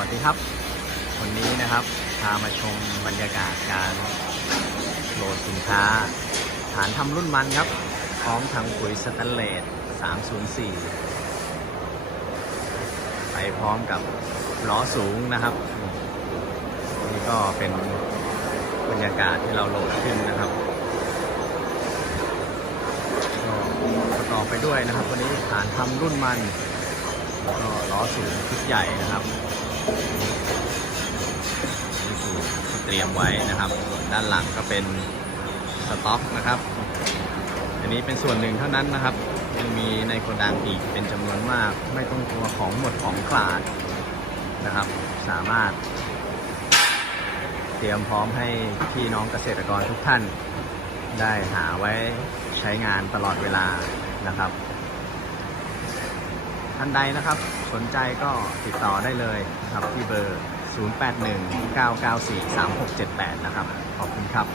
วัสดีครับ วันนี้นะครับพามาชมบรรยากาศการโหลดสินค้า ฐานทำรุ่นมันครับ พร้อมถังปุ๋ยสแตนเลส 304 ไปพร้อมกับล้อสูงนะครับ นี่ก็เป็นบรรยากาศที่เราโหลดขึ้นนะครับประกอบไปด้วยนะครับ วันนี้ฐานทำรุ่นมันก็ล้อสูงชุดใหญ่นะครับ นี่คือที่เตรียมไว้นะครับส่วนด้านหลังก็เป็นสต็อกนะครับ อันนี้เป็นส่วนหนึ่งเท่านั้นนะครับ ยังมีในโกดังอีกเป็นจำนวนมาก ไม่ต้องกลัวของหมดของขาดนะครับ สามารถ เตรียมพร้อมให้พี่น้องเกษตรกรทุกท่านได้หาไว้ใช้งานตลอดเวลานะครับ ท่านใดนะครับ สนใจก็ติดต่อได้เลยนะครับที่เบอร์ 0819943678 นะครับ ขอบคุณครับ